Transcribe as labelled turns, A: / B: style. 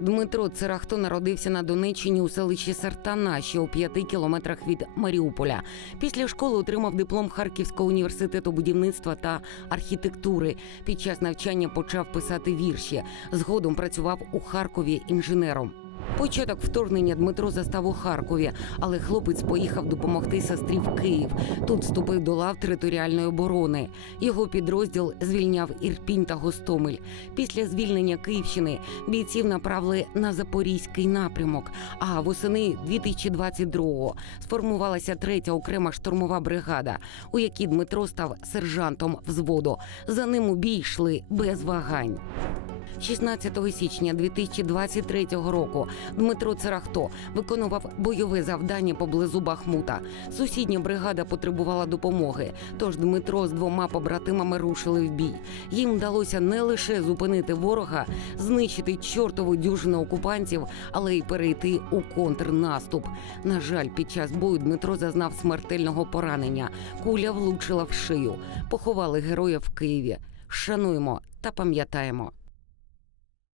A: Дмитро Цирахто народився на Донеччині у селищі Сартана, що у п'яти кілометрах від Маріуполя. Після школи отримав диплом Харківського університету будівництва та архітектури. Під час навчання почав писати вірші. Згодом працював у Харкові інженером. Початок вторгнення Дмитро застав у Харкові, але хлопець поїхав допомогти сестрі в Київ. Тут вступив до лав територіальної оборони. Його підрозділ звільняв Ірпінь та Гостомель. Після звільнення Київщини бійців направили на запорізький напрямок. А восени 2022-го сформувалася третя окрема штурмова бригада, у якій Дмитро став сержантом взводу. За ним у бій йшли без вагань. 16 січня 2023 року Дмитро Церахто виконував бойове завдання поблизу Бахмута. Сусідня бригада потребувала допомоги. Тож Дмитро з двома побратимами рушили в бій. Їм вдалося не лише зупинити ворога, знищити чортову дюжину окупантів, але й перейти у контрнаступ. На жаль, під час бою Дмитро зазнав смертельного поранення. Куля влучила в шию. Поховали героя в Києві. Шануємо та пам'ятаємо.